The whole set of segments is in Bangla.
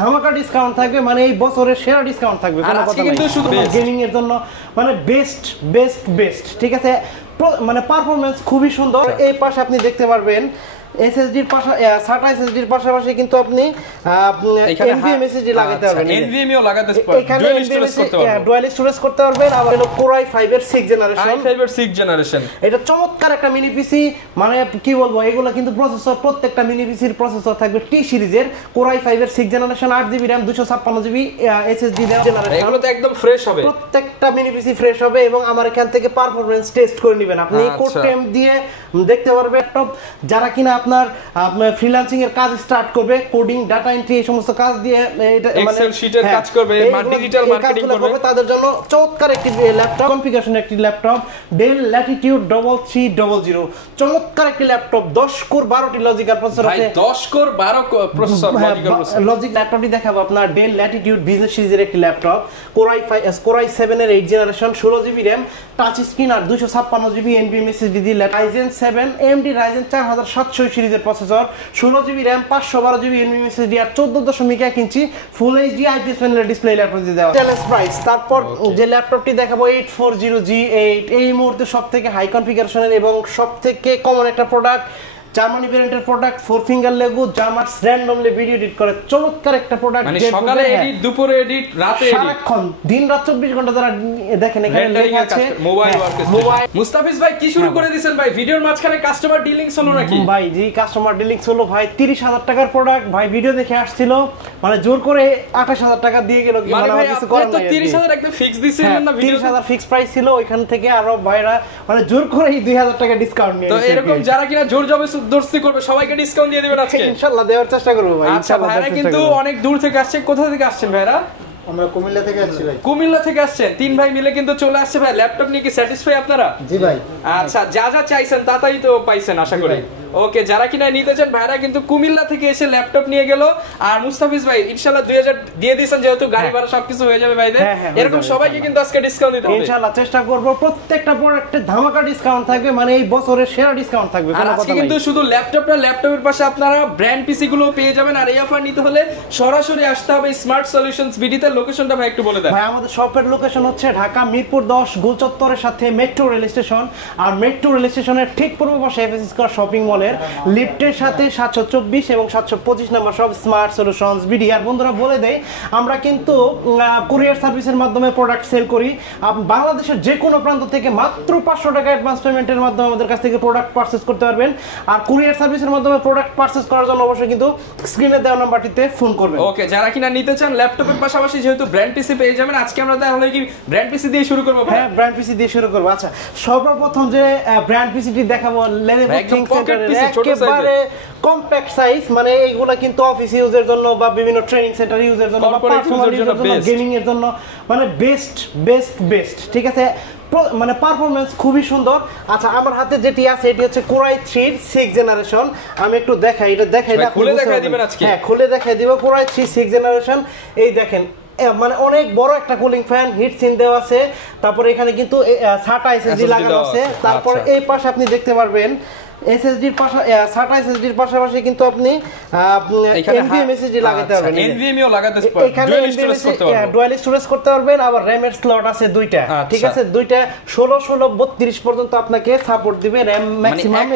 ধামাকা ডিসকাউন্ট থাকবে, মানে এই বছরের সেরা ডিসকাউন্ট থাকবে। আর আজকে কিন্তু শুধু গেমিং এর জন্য মানে বেস্ট, ঠিক আছে, মানে পারফরম্যান্স খুবই সুন্দর। এই পাশে আপনি দেখতে পারবেন এসএসডির পাশে SATA এসএসডির পাশাপাশি কিন্তু আপনি এনভিএম এসএসডি লাগাতে পারবেন, এনভিএমও লাগাতে পারবেন, ডুয়াল স্টোরেজ করতে পারবেন, ডুয়াল স্টোরেজ করতে পারবেন। আবার হলো Core i5 এর 6 জেনারেশন, এটা চমৎকার একটা মিনি পিসি, মানে কি বলবো, এগুলো কিন্তু প্রসেসর, প্রত্যেকটা মিনি পিসির প্রসেসর থাকবে টি সিরিজের Core i5 এর 6 generation, 8GB RAM 256GB SSD generation. এগুলো তো একদম ফ্রেশ হবে, প্রত্যেকটা মিনি পিসি ফ্রেশ হবে এবং আমার এখান থেকে পারফরম্যান্স টেস্ট করে নেবেন আপনি। কোড টেম দিয়ে দেখতে পারবেন ল্যাপটপ যারা কিনা আপনার ফ্রিল্যান্সিং এর কাজ স্টার্ট করবে, কোডিং, ডাটা এন্ট্রি, এই সমস্ত কাজ দিয়ে এটা মানে এক্সেল শীটের কাজ করবে, ডিজিটাল মার্কেটিং করবে, তাদের জন্য চমৎকার একটি ল্যাপটপ কনফিগারেশন, একটি ল্যাপটপ Dell Latitude 3300, চমৎকার একটি ল্যাপটপ, 10 কোর 12টি লজিক্যাল প্রসেসর আছে, 10 কোর 12 প্রসেসর লজিক ল্যাপটপটি দেখাবো আপনার Dell Latitude বিজনেস সিরিজের একটি ল্যাপটপ, Core i7 এর 8 generation, 16GB RAM, touch screen আর 256GB NVMe SSD দিয়ে Ryzen 7 AMD Ryzen 4700 সিরিজের processor, 16GB RAM, 512GB NVMe SSD আর 14.1 ইঞ্চি ফুল এইচডি IPS প্যানেলের ডিসপ্লে ল্যাপটপ দিয়ে দেওয়া চ্যালেঞ্জ প্রাইস। তারপর যে ল্যাপটপটি দেখাবো 840G8, এই মুহূর্তে সবথেকে হাই কনফিগারেশনের এবং সবথেকে কমন একটা প্রোডাক্ট, জার্মানি ভেরিয়েন্টের প্রোডাক্ট, 4 ফিঙ্গার লেগু, জামার্স র্যান্ডমলি ভিডিও এডিট করে, চমৎকার একটা প্রোডাক্ট, মানে সকালে এডিট, দুপুরে এডিট, রাতে এডিট, সারাক্ষণ দিন রাত 24 ঘন্টা যারা দেখেন এখানে লেখা আছে মোবাইল ওয়ার্ক। মুস্তাফিজ ভাই কি শুরু করে দিবেন ভাই? ভিডিওর মাঝখানে কাস্টমার ডিলিংস হলো নাকি ভাই? জি, কাস্টমার ডিলিংস হলো ভাই। 30,000 টাকার প্রোডাক্ট ভাই, ভিডিও দেখে আসছিল, মানে জোর করে 28,000 টাকা দিয়ে গেল। কি মানে কিছু করার নাই, 30,000 একদম ফিক্স দিছিলেন না? 30,000 ফিক্স প্রাইস ছিল, ওইখান থেকে আরো ভাইরা মানে জোর করে 2,000 টাকা ডিসকাউন্ট নিয়ে। তো এরকম যারা কিনা জোর জবরদস্তি করবে সবাইকে ডিসকাউন্ট দিয়ে দিবেন আজকে ইনশাআল্লাহ, দেওয়ার চেষ্টা করব ভাই। আচ্ছা ভাইরা কিন্তু অনেক দূর থেকে আসছে, কোথা থেকে আসছেন ভাইরা? আমরা কুমিল্লা থেকে আসছি ভাই। কুমিল্লা থেকে আসছেন, তিন ভাই মিলে কিন্তু চলে আসছে ভাই। ল্যাপটপ নিয়ে কি স্যাটিসফাই আপনারা? জি ভাই। আচ্ছা, যা যা চাইছেন তাই তো পাইছেন আশা করি। ওকে, যারা কিনা নিতে চান ভাইরা কিন্তু কুমিল্লা থেকে এসে ল্যাপটপ নিয়ে গেল। আর মুস্তাফিজ ভাই ইনশাআল্লাহ 2000 দিয়ে দিয়েছেন, যেহেতু গাড়ি ভাড়া সবকিছু হয়ে যাবে ভাইদের, এরকম সবাইকে কিন্তু আজকে ডিসকাউন্ট দিতে হবে ইনশাআল্লাহ। চেষ্টা করব প্রত্যেকটা প্রোডাক্টে ধামাকা ডিসকাউন্ট থাকবে, মানে এই বছরের সেরা ডিসকাউন্ট থাকবে। আর আজকে কিন্তু শুধু ল্যাপটপ না, ল্যাপটপের পাশে আপনারা ব্র্যান্ড পিসি গুলো পেয়ে যাবেন। আর এই অফার নিতে হলে সরাসরি আসতে হবে স্মার্ট সলিউশনস বিডিতে। লোকেশনটা ভাই একটু বলে দেন ভাই। আমাদের শপের লোকেশন হচ্ছে ঢাকা মিরপুর 10 গোল চত্বরের সাথে মেট্রো রেল স্টেশন, আর মেট্রো রেল স্টেশনের ঠিক পূর্ব পাশে এফএস স্কয়ার শপিং মলের লিফটের সাথে 724 এবং 725 নম্বর সব স্মার্ট সলিউশনস বিডি। আর বন্ধুরা বলে দেই, আমরা কিন্তু কুরিয়ার সার্ভিসের মাধ্যমে প্রোডাক্ট সেল করি। বাংলাদেশের যে কোনো প্রান্ত থেকে মাত্র 500 টাকা অ্যাডভান্স পেমেন্টের মাধ্যমে আমাদের কাছ থেকে প্রোডাক্ট পারচেজ করতে পারবেন। আর কুরিয়ার সার্ভিসের মাধ্যমে প্রোডাক্ট পারচেজ করার জন্য অবশ্যই কিন্তু স্ক্রিনে দেওয়া নাম্বারটিতে ফোন করবেন। ওকে, যারা কিনা নিতে চান ল্যাপটপের পাশাপাশি যেহেতু ব্র্যান্ড পিসি পেয়ে যাবেন, আজকে আমরা তাহলে কি ব্র্যান্ড পিসি দিয়ে শুরু করব? হ্যাঁ, ব্র্যান্ড পিসি দিয়ে শুরু করব। আচ্ছা, সর্বপ্রথম যে ব্র্যান্ড পিসিটি দেখাবো Lenovo ThinkCentre একেবারে কম্প্যাক্ট সাইজ, মানে এইগুলা কিন্তু অফিস ইউজের জন্য বা বিভিন্ন ট্রেনিং সেন্টার ইউজের জন্য বা পার্সোনাল ইউজের জন্য, গেমিং এর জন্য মানে বেস্ট, ঠিক আছে, মানে পারফরম্যান্স খুবই সুন্দর। আচ্ছা, আমার হাতে যেটি আছে এটি হচ্ছে Core i3 6 জেনারেশন। আমি একটু দেখাই, এটা দেখাইলে খুলে দেখাই দিবেন আজকে। হ্যাঁ, খুলে দেখাই দিব। Core i3 6 জেনারেশন, এই দেখেন, মানে অনেক বড় একটা কুলিং ফ্যান, হিট সিন দেওয়া আছে। তারপরে এখানে কিন্তু SATA SSD লাগানো আছে। তারপরে এই পাশে আপনি দেখতে পারবেন এসএসডির পাশে SATA এসএসডির পাশাপাশি কিন্তু আপনি NVMe SSD লাগাতে পারবেন, NVMeও লাগাতে পারবেন, ডুয়াল স্টোরেজ করতে পারবেন, ডুয়াল স্টোরেজ করতে পারবেন। আবার RAM এর স্লট আছে দুইটা, ঠিক আছে, দুইটা 16 16 32 পর্যন্ত আপনাকে সাপোর্ট দিবে। RAM ম্যাক্সিমাম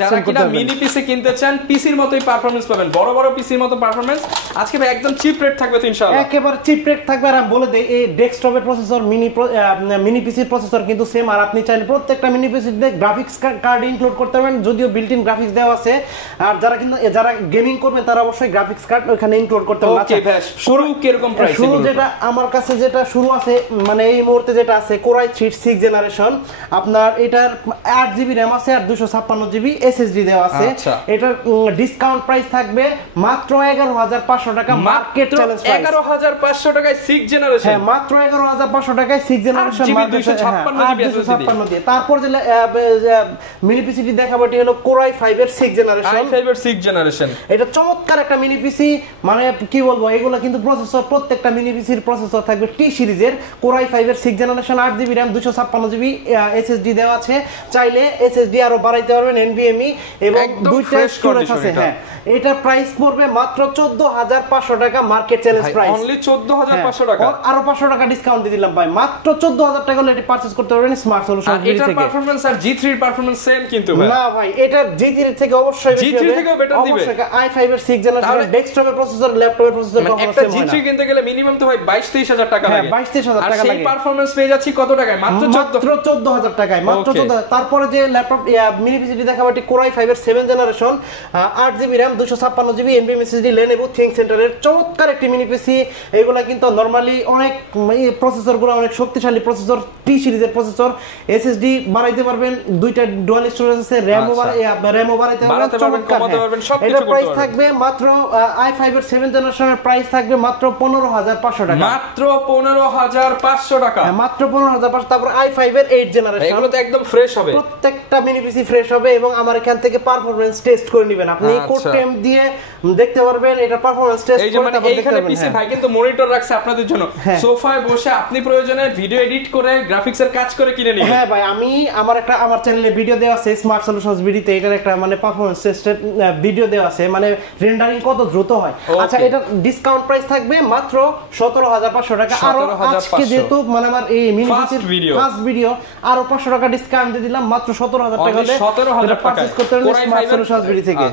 যারা কিনা মিনি পিসি কিনতে চান, পিসির মতোই পারফরম্যান্স পাবেন, বড় বড় পিসির মতো পারফরম্যান্স। আজকে ভাই একদম চিপ রেট থাকবে তো ইনশাআল্লাহ, একেবারে চিপ রেট থাকবে। আর আমি বলে দেই, এই ডেস্কটপের প্রসেসর মিনি পিসির প্রসেসর কিন্তু সেম। আর আপনি চাইলে প্রত্যেকটা মিনি পিসিতে গ্রাফিক্স কার্ড ইনক্লুড করতে পারবেন, যদিও বিল্ট ইন গ্রাফিক্স দেওয়া আছে। আর যারা গেমিং করবেন তারা অবশ্যই গ্রাফিক্স কার্ড ওখানে ইনক্লুড করতে পারবেন। ওকে ভাই, শুরু কি রকম প্রাইস? শুরু যেটা আমার কাছে যেটা শুরু আছে, মানে এই মুহূর্তে যেটা আছে Core i3 6 জেনারেশন, আপনার এটার 8GB RAM আছে আর 256GB SSD দেওয়া আছে। এটার ডিসকাউন্ট প্রাইস থাকবে মাত্র 11,500 টাকা, মার্কেট চ্যালেঞ্জ প্রাইস 11,500 টাকায় 6 জেনারেশন। হ্যাঁ, মাত্র 11,500 টাকায় 6 জেনারেশন, 256GB দিয়ে। তারপর যে মিনি পিসিটি দেখাবো, এটি ল্যাপটপটি হলো Core i5 এর 6 জেনারেশন। i5 এর 6 জেনারেশন। এটা চমৎকার একটা মিনি পিসি, মানে কি বলবো, এগুলো কিন্তু প্রসেসর, প্রত্যেকটা মিনি পিসির প্রসেসর থাকবে টি সিরিজের Core i5 এর 6 generation, 8GB RAM, 256GB SSD দেওয়া আছে। চাইলে SSD আরো বাড়াইতে পারবেন, NVMe এবং দুইটা স্টোরেজ আছে। হ্যাঁ, এটার প্রাইস পড়বে মাত্র 14500 টাকা, মার্কেট চ্যালেঞ্জ প্রাইস। অনলি 14500 টাকা। আরো 500 টাকা ডিসকাউন্ট দিয়ে দিলাম ভাই, মাত্র 14000 টাকা হলে এটা পারচেজ করতে পারবেন স্মার্ট সলিউশন থেকে। এটার পারফরম্যান্স আর G3 এর পারফরম্যান্স সেম কিন্তু ভাই। না ভাই, এটা G3 এর থেকে অবশ্যই বেশি হবে, G3 থেকেও বেটার দিবে। অবশ্যই i5 এর 6 জেনারেশন ডেস্কটপের প্রসেসর, ল্যাপটপের প্রসেসর কখনো একটা সেম হয় না। G3 কিনতে গেলে মিনিমাম তো ভাই 22-23000 টাকা লাগে। 22-23000 টাকা লাগে। আর সেই পারফরম্যান্স পেয়ে যাচ্ছি কত টাকায়? মাত্র 14000 টাকায়, মাত্র 14000। তারপরে যে ল্যাপটপ মিনি পিসিটি দেখাবো, এটি Core i5 এর 7 generation, 8GB RAM, 256GB NVMe SSD, Lenovo ThinkCentre-এর চমৎকার একটি মিনি পিসি। এগুলা কিন্তু নরমালি অনেক প্রসেসরগুলো অনেক শক্তিশালী প্রসেসর, টি সিরিজের প্রসেসর, SSD বাড়াইতে পারবেন, দুইটা ডুয়াল স্টোরেজ আছে, RAM ও বাড়াইতে পারবেন, কমাতে পারবেন, সবকিছু করতে পারবেন। প্রাইস থাকবে মাত্র i5 এর 7 জেনারেশনের প্রাইস থাকবে মাত্র 15500 টাকা, মাত্র 15500 টাকা, মাত্র 15500। তারপর i5 এর 8 জেনারেশন, এগুলো তো একদম ফ্রেশ হবে, প্রত্যেকটা মিনি পিসি ফ্রেশ হবে এবং আমার এখান থেকে পারফরম্যান্স টেস্ট করে নেবেন। আপনি কোড টেম দিয়ে দেখতে পারবেন এটা পারফরম্যান্স টেস্ট করে তারপর দেখতে পারবেন। পিসি ভাই কিন্তু মনিটর রাখছে আপনাদের জন্য, সোফায় বসে আপনি প্রয়োজনে ভিডিও এডিট করে গ্রাফিক্সের কাজ করে কিনে নিবেন। হ্যাঁ ভাই, আমি আমার চ্যানেলে ভিডিও দেওয়া আছে স্মার্ট সলিউশনস ভিডিওতে, এটার একটা মানে পারফরম্যান্স টেস্টের ভিডিও দেওয়া আছে, মানে রেন্ডারিং কত দ্রুত হয়। আচ্ছা, এটা ডিসকাউন্ট প্রাইস থাকবে মাত্র 17500 টাকা। আর আজকে যেহেতু মানে আমার এই মিনি পিসির ফার্স্ট ভিডিও, আরো 500 টাকা ডিসকাউন্ট দিয়ে দিলাম, মাত্র 17000 টাকা হলে 17000 টাকা পারচেজ করতে পারবেন স্মার্ট সলিউশনস ভিডিও থেকে।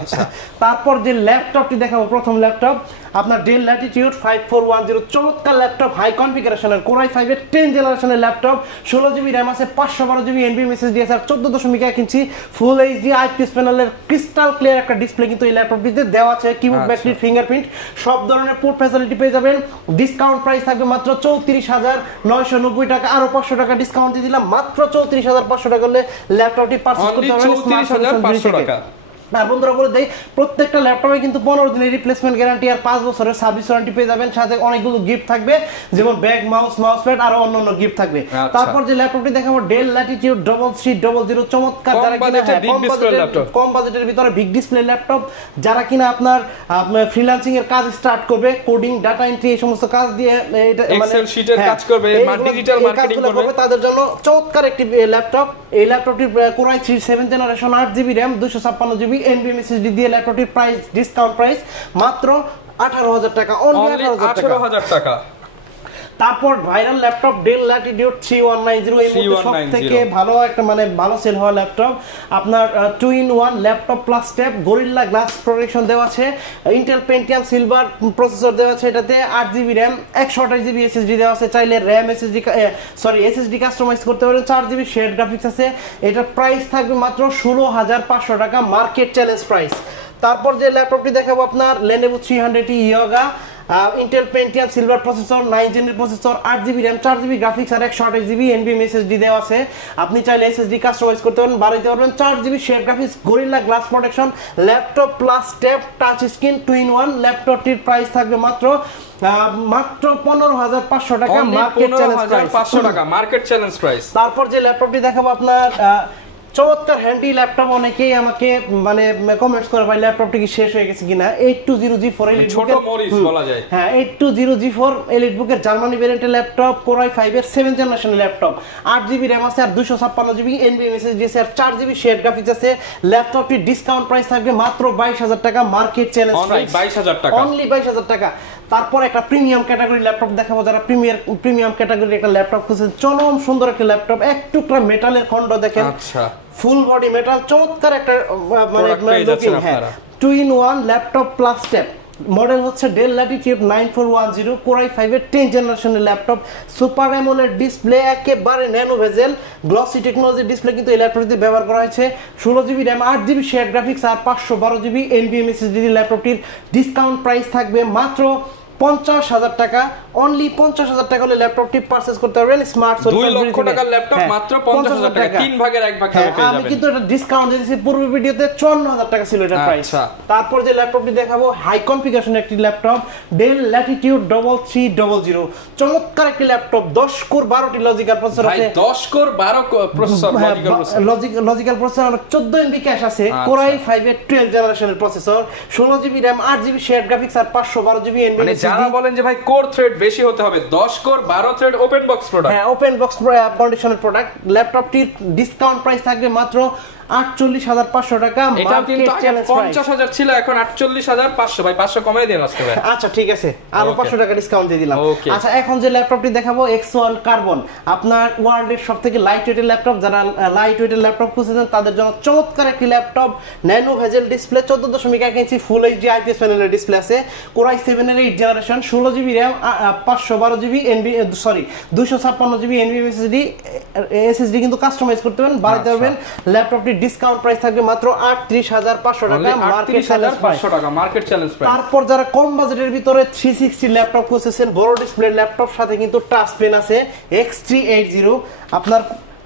তারপর যে ল্যাপটপটি দেখাবো, প্রথম ল্যাপটপ আপনার ডেল ল্যাটিটিউড 5410, চমৎকার ল্যাপটপ, হাই কনফিগারেশনের Core i5 এর 10 জেনারেশনের ল্যাপটপ, 16GB RAM আছে, 512GB NVMe SSD আছে, আর 14.1 ইঞ্চি ফুল এইচডি IPS প্যানেলের ক্রিস্টাল ক্লিয়ার একটা ডিসপ্লে কিন্তু এই ল্যাপটপটিতে দেওয়া আছে। কিবোর্ড, ব্যাকলিট, ফিঙ্গারপ্রিন্ট সব ধরনের পোর্ট ফ্যাসিলিটি পেয়ে যাবেন। ডিসকাউন্ট প্রাইস থাকবে মাত্র 34990 টাকা, আরো 500 টাকা ডিসকাউন্ট দিয়ে দিলাম, মাত্র 34500 টাকা হলে ল্যাপটপটি পারচেজ করতে পারবেন স্মার্ট সলিউশন থেকে। আর বন্ধুরা বলে দেই, প্রত্যেকটা ল্যাপটপে কিন্তু 15 দিনের রিপ্লেসমেন্ট গ্যারান্টি আর 5 বছরের সার্ভিস ওয়ারেন্টি পেয়ে যাবেন, সাথে অনেকগুলো গিফট থাকবে, যেমন ব্যাগ, মাউস প্যাড আর অন্যান্য গিফট থাকবে। তারপর যে ল্যাপটপটি দেখাবো, ডেল ল্যাটিটিউড 3300, চমৎকার, যারা কিনা কম বাজেটের ভিতরে বিগ ডিসপ্লে ল্যাপটপ, যারা কিনা আপনার ফ্রিল্যান্সিং এর কাজ স্টার্ট করবে, কোডিং, ডাটা এন্ট্রি, এই সমস্ত কাজ দিয়ে এক্সেল শিটের কাজ করবে, ডিজিটাল মার্কেটিং করবে, তাদের জন্য চমৎকার একটি ল্যাপটপ। এই ল্যাপটপটির Core i3 7 generation, 8GB RAM, 256GB NVMe SSD দিয়ে ল্যাপটপটির প্রাইস, ডিসকাউন্ট প্রাইস মাত্র 18000 টাকা, অনলি 18000 টাকা। তারপর ভাইরাল ল্যাপটপ ডেল ল্যাটিটিউড 3190, এই মধ্যে সবথেকে ভালো একটা মানে ভালো সেল হওয়া ল্যাপটপ, আপনার 2-in-1 laptop plus tab, গরিল্লা glass protection দেওয়া আছে, ইন্টেল পেন্টিয়াম সিলভার প্রসেসর দেওয়া আছে, এটাতে 8GB RAM, 128GB SSD দেওয়া আছে, চাইলে RAM SSD কাস্টমাইজ করতে পারেন, 4GB শেয়ার গ্রাফিক্স আছে। এটার প্রাইস থাকবে মাত্র 16500 টাকা, মার্কেট চ্যালেঞ্জ প্রাইস। তারপর যে ল্যাপটপটি দেখাবো, আপনার Lenovo 300 Yoga, Intel Pentium silver processor, 9 জেনের processor, 8GB RAM, 4GB graphics আর 128GB NVMe SSD দেওয়া আছে। আপনি চাইলে SSD কাস্টমাইজ করতে পারেন, বাড়াইতে পারবেন, 4GB share graphics, gorilla glass protection, laptop plus tab, touch screen, 2-in-1। ল্যাপটপটির প্রাইস থাকবে মাত্র 15500 টাকা, মার্কেট চ্যালেঞ্জ প্রাইস। তারপর যে ল্যাপটপটি দেখাবো, আপনার চমৎকার হ্যান্ডি ল্যাপটপ, অনেকেই আমাকে মানে কমেন্টস করে ভাই ল্যাপটপটি কি শেষ হয়ে গেছে কিনা। 8200G4 ছোট মরিচ বলা যায়, হ্যাঁ 8200G4 এলিট বুকের জার্মানি ভেরিয়েন্টের ল্যাপটপ, Core i5 এর 7 জেনারেশনের ল্যাপটপ, 8GB RAM আছে আর 256GB NVMe SSD আছে আর 4GB শেয়ার গ্রাফিক্স আছে। ল্যাপটপটির ডিসকাউন্ট প্রাইস থাকবে মাত্র 22000 টাকা, মার্কেট চ্যালেঞ্জ প্রাইস 22000 টাকা, অনলি 22000 টাকা। তারপর একটা প্রিমিয়াম ক্যাটাগরি ল্যাপটপ দেখাবো, যারা প্রিমিয়াম ক্যাটাগরির একটা ল্যাপটপ খুঁজছেন, চরম সুন্দর একটা ল্যাপটপ, এক টুকরা মেটালের খন্ড দেখেন, আচ্ছা ফুল বডি মেটাল, চমৎকার একটা মানে লুকিং, হ্যাঁ 2-in-1 laptop plus tab, model হচ্ছে ডেল ল্যাটিটিউড 9410, Core i5 এর 10 জেনারেশনের ল্যাপটপ, সুপার অ্যামোলেড ডিসপ্লে, একেবারে nano bezel glossy technology display কিন্তু এই ল্যাপটপটিতে ব্যবহার করা হয়েছে, 16GB RAM, 8GB share graphics আর 512GB NVMe SSD। ল্যাপটপটির ডিসকাউন্ট প্রাইস থাকবে মাত্র 50000 টাকা, অনলি 50,000 টাকা হলে ল্যাপটপটি পারচেজ করতে পারবেন স্মার্ট সলিউশন 2 লক্ষ টাকার ল্যাপটপ মাত্র 50,000 টাকা, 3 ভাগের 1 ভাগ দামে পেয়ে যাবেন। আমি কিন্তু এটা ডিসকাউন্ট দিয়েছি, পূর্ব ভিডিওতে 54,000 টাকা ছিল এটা প্রাইস। তারপর যে ল্যাপটপটি দেখাবো হাই কনফিগারেশন একটি ল্যাপটপ ডেল ল্যাটিটিউড 3300, চমৎকার একটি ল্যাপটপ, 10 কোর 12টি লজিক্যাল প্রসেসর আছে। 10 core 12 processor, logical processor, 14 MB cache আছে, Core i5 এর 12 জেনারেশনের processor, 16GB RAM, 8GB shared graphics আর 512GB এনভিএমই। মানে যারা বলেন যে ভাই কোর থ্রেড বেশি হতে হবে, 10 core 12 thread open box product. হ্যাঁ, ওপেন বক্স কন্ডিশনের প্রোডাক্ট। ল্যাপটপটির ডিসকাউন্ট প্রাইস থাকবে মাত্র 48,500 টাকা। এটা কিন্তু আগে 50,000 ছিল, এখন 48,500। ভাই 500 কমাই দিন আজকে ভাই। আচ্ছা ঠিক আছে, আরো 500 টাকা ডিসকাউন্ট দিয়ে দিলাম। আচ্ছা, এখন যে ল্যাপটপটি দেখাবো X1 কার্বন, আপনার ওয়ার্ল্ডের সবথেকে লাইট ওয়েটের ল্যাপটপ। যারা লাইট ওয়েটের ল্যাপটপ খুঁজছেন তাদের জন্য চমৎকার একটি laptop, nano bezel display, 14.1 inch full HD IPS প্যানেলের ডিসপ্লে আছে, Core i7 এর 8 generation, 16GB RAM, 512GB sorry 256GB NVMe SSD কিন্তু কাস্টমাইজ করতে পারবেন, বাড়াতে পারবেন। ল্যাপটপটি ডিসকাউন্ট প্রাইস থাকবে মাত্র 38,500 টাকা, মার্কেট চ্যালেঞ্জ প্রাইস। তারপর যারা কম বাজেটের ভিতরে 360 ল্যাপটপ খুঁজছেন, বড় ডিসপ্লে ল্যাপটপ, সাথে কিন্তু টাচ পেন আছে X380, আপনার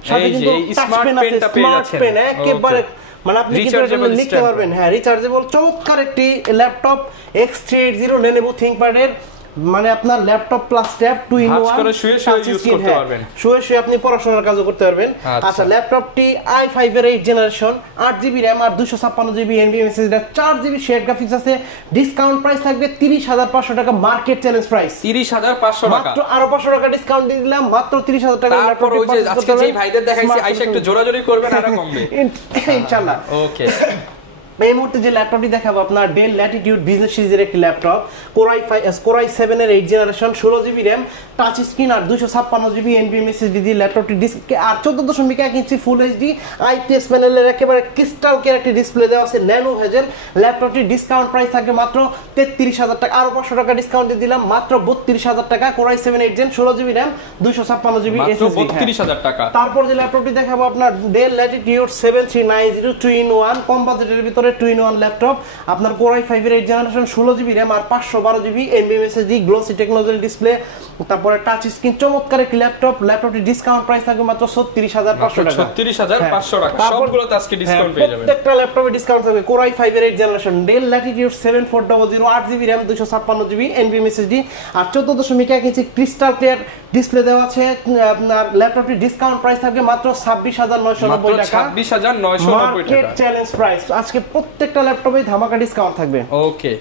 সাথে কিন্তু টাচ পেন আছে, স্মার্ট পেন একেবারে, মানে আপনি কিন্তু এটা লিখতে পারবেন। হ্যাঁ, রিচার্জেবল চমৎকার একটি ল্যাপটপ X380 Lenovo ThinkPad এর, মানে আপনার ল্যাপটপ প্লাস ট্যাব 2 in 1, শুয়ে ইউজ করতে পারবেন, শুয়ে আপনি পড়াশোনার কাজও করতে পারবেন। আচ্ছা, ল্যাপটপটি i5 এর 8 জেনারেশন, 8GB RAM আর 256GB NVMe SSD, 4GB shared graphics আছে। ডিসকাউন্ট প্রাইস থাকবে 30,500 টাকা, মার্কেট চ্যালেঞ্জ প্রাইস 30,500 টাকা। মাত্র আরো 500 টাকা ডিসকাউন্ট দিয়ে দিলাম, মাত্র 30,000 টাকা। তারপর ওই যে আজকে যে ভাইদের দেখাইছি আইসা একটু জোরাজোরি করবেন, আরো কমবে ইনশাআল্লাহ। ওকে, এই মুহূর্তে যে ল্যাপটপটি দেখাবো আপনার ডেল ল্যাটিটিউড বিজনেস সিরিজের একটি ল্যাপটপ, Core i7 এর 8 generation, 16GB RAM, touch screen আর 256GB এনভিএমই এসএসডি দিয়ে ল্যাপটপটি আর 14.1 ইঞ্চি ফুল এইচডি আইপিএস প্যানেলের একেবারে ক্রিস্টাল ক্লিয়ার একটি ডিসপ্লে দেওয়া আছে, ন্যানো ভেজেল। ল্যাপটপটির ডিসকাউন্ট প্রাইস থাকবে মাত্র 33,000 টাকা, আরো 500 টাকা ডিসকাউন্ট দিয়ে দিলাম, মাত্র 32,000 টাকা। Core i7 8 gen, 16GB RAM, 256GB SSD, 32,000 টাকা। তারপর যে ল্যাপটপটি দেখাবো আপনার ডেল ল্যাটিটিউড 7390 2 in 1, কম বাজেটের ভিতরে 2 in 1 ল্যাপটপ, আপনার Core i5 এর 8 জেনারেশন, 16GB RAM আর 512GB NVMe SSD, glossy technology display, তারপরে টাচ স্ক্রিন, চমৎকার একটি ল্যাপটপ। ল্যাপটপটির ডিসকাউন্ট প্রাইস থাকবে মাত্র 36,500 টাকা, 36,500 টাকা। সবগুলোতে আজকে ডিসকাউন্ট পেয়ে যাবেন, প্রত্যেকটা ল্যাপটপে ডিসকাউন্ট থাকবে। Core i5 এর 8 generation, Dell Latitude 7400, 8GB RAM, 256GB NVMe SSD আর 14.1 ইঞ্চি ক্রিস্টাল ক্লিয়ার ডিসপ্লে দেওয়া আছে। আপনার ল্যাপটপটির ডিসকাউন্ট প্রাইস থাকবে মাত্র 26,990 টাকা, 26,990 টাকা, মার্কেট চ্যালেঞ্জ প্রাইস। আজকে প্রত্যেকটা ল্যাপটপে ধামাকা ডিসকাউন্ট থাকবে। ওকে,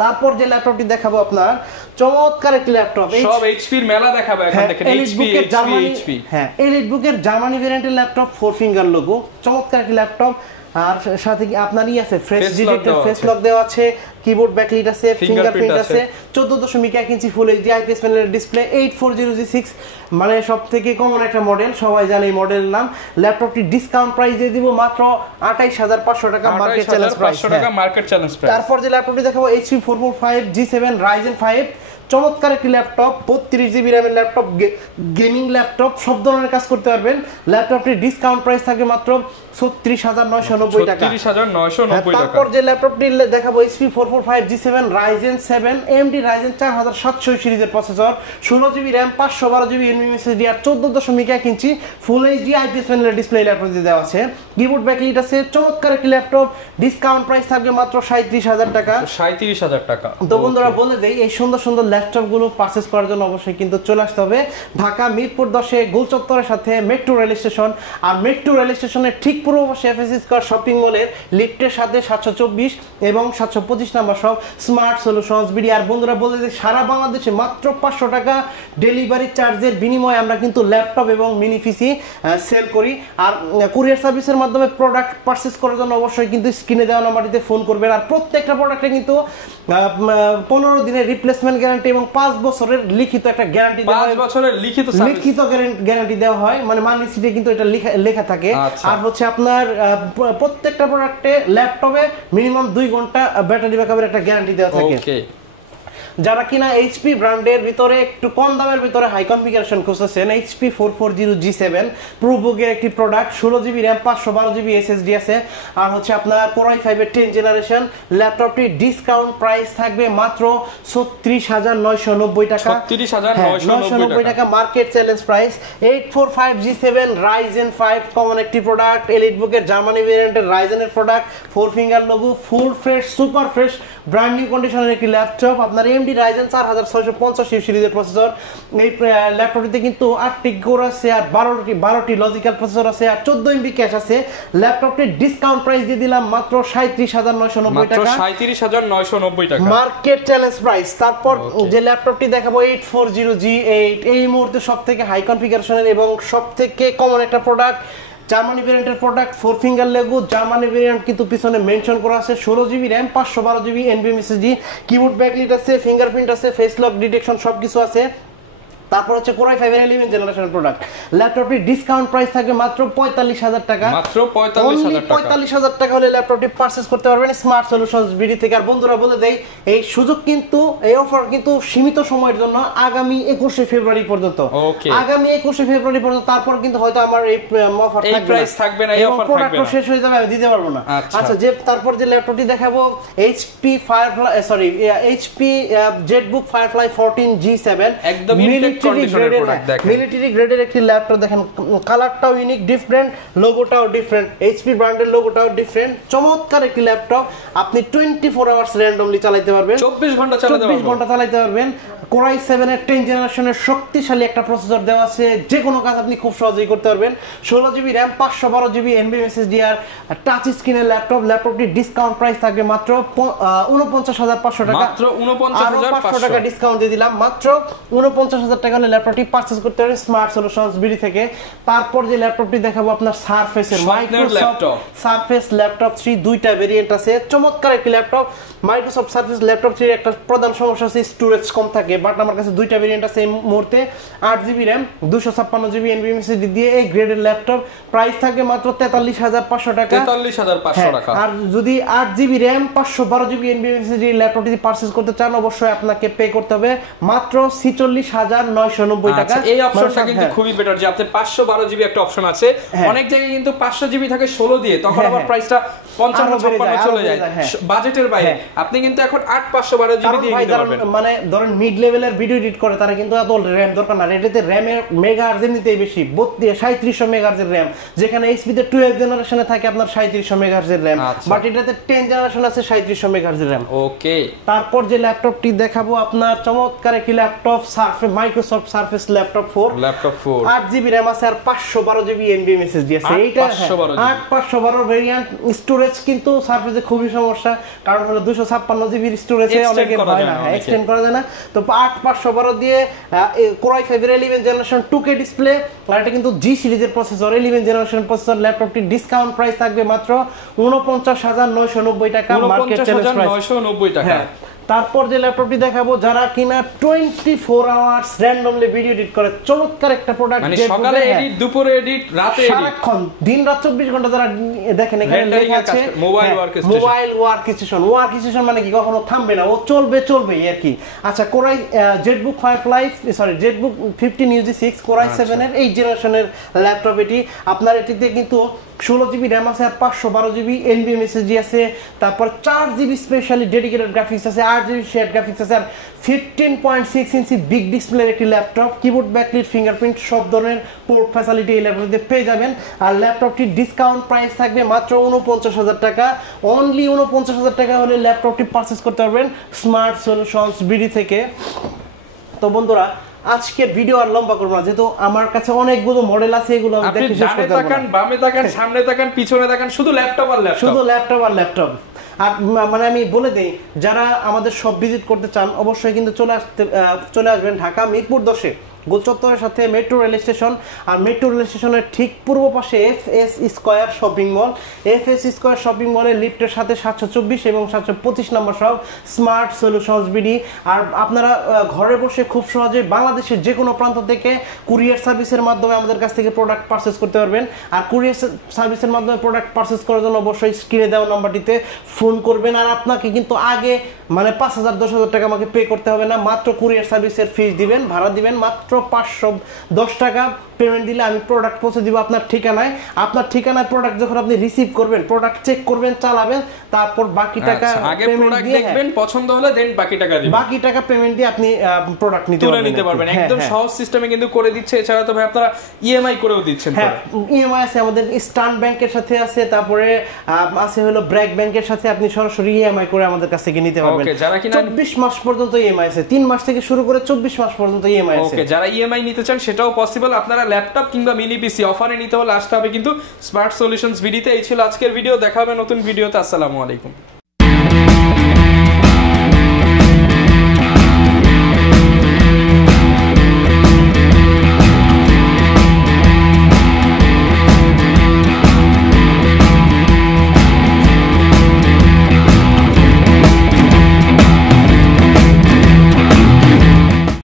তারপর যে ল্যাপটপটি দেখাবো আপনার চমৎকার একটি ল্যাপটপ, সব এইচপি এর মেলা দেখাবো এখন, দেখেন এইচপি। হ্যাঁ, এলিটবুক এর জার্মানি ভেরিয়েন্টের ল্যাপটপ, 4 ফিঙ্গার লোগো, চমৎকার একটি ল্যাপটপ। আর সাথে কি আপনার আছে ফেস ডিটেক্টর, ফেস লক দেওয়া আছে, কিবোর্ড ব্যাকলাইট আছে, ফিঙ্গারপ্রিন্ট আছে, 14.1 ইঞ্চি ফুল এইচডি আইপিএস প্যানেলের ডিসপ্লে, 840G6, মানে সবথেকে কমন একটা মডেল, সবাই জানে এই মডেলের নাম। ল্যাপটপটি ডিসকাউন্ট প্রাইস দিয়ে দিব মাত্র 28,500 টাকা, মার্কেট চ্যালেঞ্জ প্রাইস। তারপর যে ল্যাপটপটি দেখাবো HP 445 G7 Ryzen 5, চমৎকার একটি ল্যাপটপ, 32GB RAM এর ল্যাপটপ, গেমিং ল্যাপটপ, সব ধরনের কাজ করতে পারবেন। ল্যাপটপটির ডিসকাউন্ট প্রাইস থাকবে মাত্র 36,990 টাকা, 36,990 টাকা। তারপর যে ল্যাপটপটি দেখাবো HP 445 G7 Ryzen 7 AMD Ryzen 4700 সিরিজের processor, 16GB RAM, 512GB NVMe SSD আর 14.1 ইঞ্চি ফুল এইচডি আইপিএস প্যানেলের ডিসপ্লে ল্যাপটপটি দেওয়া আছে, কিবোর্ড ব্যাকলাইট আছে, চমৎকার একটি ল্যাপটপ। ডিসকাউন্ট প্রাইস থাকবে মাত্র 37,000 টাকা, 37,000 টাকা। তো বন্ধুরা বলে দেই, এই সুন্দর সুন্দর ল্যাপটপগুলো পারচেজ করার জন্য অবশ্যই কিন্তু চলে আসতে হবে ঢাকা মিরপুর 10-এ গোলচত্বরের সাথে মেট্রো রেল স্টেশন, আর মেট্রো রেল স্টেশনের ঠিক পূর্ব পাশে এফএসসি স্কয়ার শপিং মলের লিফটের সাথে 724 এবং 725 নাম্বার সব স্মার্ট সলিউশনস বিডি। আর বন্ধুরা বলে দিই, সারা বাংলাদেশে মাত্র 500 টাকা ডেলিভারি চার্জের বিনিময়ে আমরা কিন্তু ল্যাপটপ এবং মিনি পিসি সেল করি। আর কুরিয়ার সার্ভিসের মাধ্যমে প্রোডাক্ট পারচেজ করার জন্য অবশ্যই কিন্তু স্ক্রিনে দেওয়া নাম্বারটিতে ফোন করবেন। আর প্রত্যেকটা প্রোডাক্টে কিন্তু 15 দিনের রিপ্লেসমেন্ট গ্যারান্টি এবং 5 বছরের লিখিত একটা গ্যারান্টি দেওয়া হয়, 5 বছরের লিখিত গ্যারান্টি দেওয়া হয়, মানে মানি সিটে কিন্তু এটা লেখা থাকে। আর হচ্ছে আপনার প্রত্যেকটা প্রোডাক্টে ল্যাপটপে মিনিমাম 2 ঘন্টা ব্যাটারি ব্যাকআপের একটা গ্যারান্টি দেওয়া থাকে। যারা কিনা HP ব্র্যান্ডের ভিতরে একটু কম দামের ভিতরে হাই কনফিগারেশন খুঁজতেছেন, HP 440G7 প্রোবুকের একটি product, 16GB RAM 512GB SSD আছে, আর হচ্ছে আপনার Core i5 এর 10th জেনারেশন। ল্যাপটপটি ডিসকাউন্ট প্রাইস থাকবে মাত্র 36,990 টাকা, 36,990 টাকা market challenge price. 845G7 Ryzen 5 common একটি প্রোডাক্ট, এলিটবুকের জার্মানি ভেরিয়েন্টের রাইজেনের product, 4 finger logo, full fresh super fresh brand new কন্ডিশনের একটি ল্যাপটপ। আপনার AMD Ryzen 4650 সিরিজের প্রসেসর। এই ল্যাপটপটিতে কিন্তু 8টি কোর আছে আর 12টি লজিক্যাল প্রসেসর আছে আর 14 MB ক্যাশ আছে। ল্যাপটপটির ডিসকাউন্ট প্রাইস দিয়ে দিলাম মাত্র 37,990 টাকা, 37,990 টাকা মার্কেট চ্যালেঞ্জ প্রাইস। তারপর যে ল্যাপটপটি দেখাবো 840G8, এই মুহূর্তে সবথেকে হাই কনফিগারেশনের এবং সবথেকে কমন একটা প্রোডাক্ট, জার্মানি ভেরিয়েন্টের product, 4 finger logo Germany variant কিন্তু পিছনে মেনশন করা আছে, 16GB RAM 512GB NVMe SSD, keyboard backlit আছে, ফিঙ্গারপ্রিন্ট আছে, ফেস লক ডিটেকশন সবকিছু আছে। তারপর হচ্ছে Core i5 এর 11th জেনারেশনের প্রোডাক্ট। ল্যাপটপটির ডিসকাউন্ট প্রাইস থাকবে মাত্র 45,000 টাকা, মাত্র 45,000 টাকা হলে ল্যাপটপটি পারচেজ করতে পারবেন স্মার্ট সলিউশনস বিডি থেকে। আর বন্ধুরা বলে দেই, এই সুযোগ কিন্তু, এই অফার কিন্তু সীমিত সময়ের জন্য, আগামী 21শে ফেব্রুয়ারি পর্যন্ত। আগামী 21শে ফেব্রুয়ারি পর্যন্ত, তারপর কিন্তু হয়তো আমার এই অফার থাকবে না, এই প্রাইস থাকবে না, এই অফার থাকবে না, শেষ হয়ে যাবে, আমি দিতে পারবো না। আচ্ছা, যে তারপর যে ল্যাপটপটি দেখাবো HP ZBook Firefly 14G7, একদম ইনটেক কন্ডিশনের প্রোডাক্ট। মিলিটারি গ্রেডের একটি ল্যাপটপ। দেখেন কালারটাও ইউনিক, ডিফারেন্ট, লোগোটাও ডিফারেন্ট, HP ব্র্যান্ডের লোগোটাও ডিফারেন্ট। চমৎকার একটি ল্যাপটপ, আপনি 24 আওয়ার্স র্যান্ডমলি চালাতে পারবেন, 24 ঘন্টা চালাতে পারবেন। Core i7 এর 10th জেনারেশনের শক্তিশালী একটা প্রসেসর দেওয়া আছে, যে কোনো কাজ আপনি খুব সহজেই করতে পারবেন। 16GB RAM 512GB NVMe SSD আর টাচ স্ক্রিনের ল্যাপটপটির ডিসকাউন্ট প্রাইস থাকবে মাত্র 49,500 টাকা, মাত্র 49,500 টাকা ডিসকাউন্ট দিয়ে দিলাম, মাত্র 49,000 টাকা হলে ল্যাপটপটি পারচেজ করতে পারবেন স্মার্ট সলিউশনস বিডি থেকে। তারপর যে ল্যাপটপটি দেখাবো আপনার সারফেসের মাইক্রোসফট সারফেস ল্যাপটপ 3, দুইটা ভেরিয়েন্ট আছে, চমৎকার একটি ল্যাপটপ। মাইক্রোসফট সারফেস ল্যাপটপ 3 একটা প্রধান সমস্যা আছে স্টোরেজ কম থাকে, বাট আমার কাছে দুইটা ভেরিয়েন্ট আছে এই মুহূর্তে। 8GB RAM 256GB NVMe SSD দিয়ে এই গ্রেডের ল্যাপটপ, প্রাইস থাকবে মাত্র 43,500 টাকা, 43,500 টাকা। আর যদি 8GB RAM 512GB NVMe SSD ল্যাপটপটি পারচেজ করতে চান, অবশ্যই আপনাকে পে করতে হবে মাত্র 46,990 টাকা। এই অপশনটা কিন্তু খুবই বেটার, যে আপনি 512GB একটা অপশন আছে, অনেক জায়গায় কিন্তু 500GB থাকে 16 দিয়ে, তখন আবার প্রাইসটা 55-56 চলে যায় বাজেটের বাইরে। আপনি কিন্তু এখন 8/512GB দিয়ে নিতে পারবেন। মানে ধরেন মিড লেভেলের ভিডিও এডিট করে, তারা কিন্তু এত র‍্যাম দরকার না, এটাতে র‍্যামের মেগাহার্জ নিতেই বেশি, 3700 মেগাহার্জের র‍্যাম, যেখানে HP তে 12th জেনারেশনে থাকে আপনার 3700 মেগাহার্জের র‍্যাম, বাট এটাতে 10th জেনারেশন আছে 3700 মেগাহার্জের র‍্যাম। ওকে, তারপর যে ল্যাপটপটি দেখাবো আপনার চমৎকার একটি laptop, surface Microsoft surface laptop 4, 8GB RAM আছে আর 512GB NVMe SSD আছে। এইটা 8/512 ভেরিয়েন্ট। স্টোরেজ কিন্তু সারফেসে খুবই সমস্যা, কারণ হলো 256GB স্টোরেজে অনেকে হয় না, এক্সটেন্ড করা যায় না। তো 8/512 দিয়ে Core i5 এর 11th জেনারেশন 2K ডিসপ্লে, আর এটা কিন্তু G সিরিজের প্রসেসর, 11th জেনারেশন প্রসেসর। ল্যাপটপটির ডিসকাউন্ট প্রাইস থাকবে মাত্র 49,990 টাকা, মার্কেট চ্যালেঞ্জ প্রাইস 49,990 টাকা। তারপর যে ল্যাপটপটি দেখাবো, যারা কিনা 24 আওয়ার্স র‍্যান্ডমলি ভিডিও এডিট করে, চমৎকার একটা প্রোডাক্ট, মানে সকালে এডিট, দুপুরে এডিট, রাতে এডিট, সারাক্ষণ দিন রাত 24 ঘন্টা যারা দেখেন, এখানে লেখা আছে মোবাইল ওয়ার্কস্টেশন, মানে কি কখনো থামবে না, ও চলবে আর কি। আচ্ছা, Core ZBook Firefly ZBook 15UG6 Core i7 এর 8th জেনারেশনের ল্যাপটপ এটি। আপনার এটিতে কিন্তু 16GB RAM আছে আর 512GB NVMe SSD আছে, তারপর 4GB স্পেশালি ডেডিকেটেড গ্রাফিক্স আছে, 8GB শেয়ার্ড গ্রাফিক্স আছে, আর 15.6 ইঞ্চি বিগ ডিসপ্লের একটি ল্যাপটপ, কিবোর্ড ব্যাকলিট, ফিঙ্গারপ্রিন্ট সব ধরনের পোর্ট ফ্যাসিলিটি এই ল্যাপটপে পেয়ে যাবেন। আর ল্যাপটপটির ডিসকাউন্ট প্রাইস থাকবে মাত্র 49,000 টাকা, অনলি 49,000 টাকা হলে ল্যাপটপটি পারচেজ করতে পারবেন স্মার্ট সলিউশনস বিডি থেকে। তো বন্ধুরা, আজকের ভিডিও আর লম্বা করব না, যেহেতু আমার কাছে অনেকগুলো মডেল আছে, এগুলো আমি দেখে শেষ করতে পারবো না। বামে তাকান, সামনে তাকান, পিছনে তাকান, শুধু ল্যাপটপ আর ল্যাপটপ। আর মানে আমি বলে দেই, যারা আমাদের সব ভিজিট করতে চান, অবশ্যই কিন্তু চলে আসবেন ঢাকা মিরপুর 10-এ গোল চত্বরের সাথে মেট্রো রেল স্টেশন, আর মেট্রো রেল স্টেশনের ঠিক পূর্ব পাশে FS square shopping mall. FS square shopping মলের লিফটের সাথে 724 এবং 725 নম্বর সব স্মার্ট সলিউশনস বিডি। আর আপনারা ঘরে বসে খুব সহজে বাংলাদেশের যে কোনো প্রান্ত থেকে কুরিয়ার সার্ভিসের মাধ্যমে আমাদের কাছ থেকে প্রোডাক্ট পারচেজ করতে পারবেন। আর কুরিয়ার সার্ভিসের মাধ্যমে প্রোডাক্ট পারচেজ করার জন্য অবশ্যই স্ক্রিনে দেওয়া নাম্বারটিতে ফোন করবেন। আর আপনাকে কিন্তু আগে মানে 5,000 10,000 টাকা আমাকে পে করতে হবে না, মাত্র কুরিয়ার সার্ভিসের ফিস দিবেন, ভাড়া দিবেন মাত্র 510 টাকা পেমেন্ট দিলে আমি প্রোডাক্ট পৌঁছে দিব আপনার ঠিকানায়। আপনার ঠিকানায় প্রোডাক্ট যখন আপনি রিসিভ করবেন, প্রোডাক্ট চেক করবেন, চালাবেন, তারপর বাকি টাকা আগে প্রোডাক্ট দেখবেন, পছন্দ হলে দেন বাকি টাকা দিবেন, বাকি টাকা পেমেন্ট দিয়ে আপনি প্রোডাক্ট নিতে পারবেন। একদম সহজ সিস্টেমে কিন্তু করে দিচ্ছে। এছাড়া তো ভাই আপনারা ইএমআই করেও দিচ্ছেন। হ্যাঁ, ইএমআই আছে আমাদের, স্টার্ন ব্যাংকের সাথে আছে, তারপরে আছে হলো ব্র্যাক ব্যাংকের সাথে, আপনি সরাসরি ইএমআই করে আমাদের কাছ থেকে নিতে পারবেন। ওকে, যারা কিনা 24 মাস পর্যন্ত ইএমআই আছে, 3 মাস থেকে শুরু করে 24 মাস পর্যন্ত ইএমআই আছে। ওকে, যারা ইএমআই নিতে চান সেটাও পসিবল। আপনারা ল্যাপটপ কিংবা মিনি পিসি অফারে নিতে হলে আসতে হবে কিন্তু স্মার্ট সলিউশনস ভিডিওতে। এই ছিল আজকের ভিডিও, দেখা হবে নতুন ভিডিওতে। আসসালামু আলাইকুম।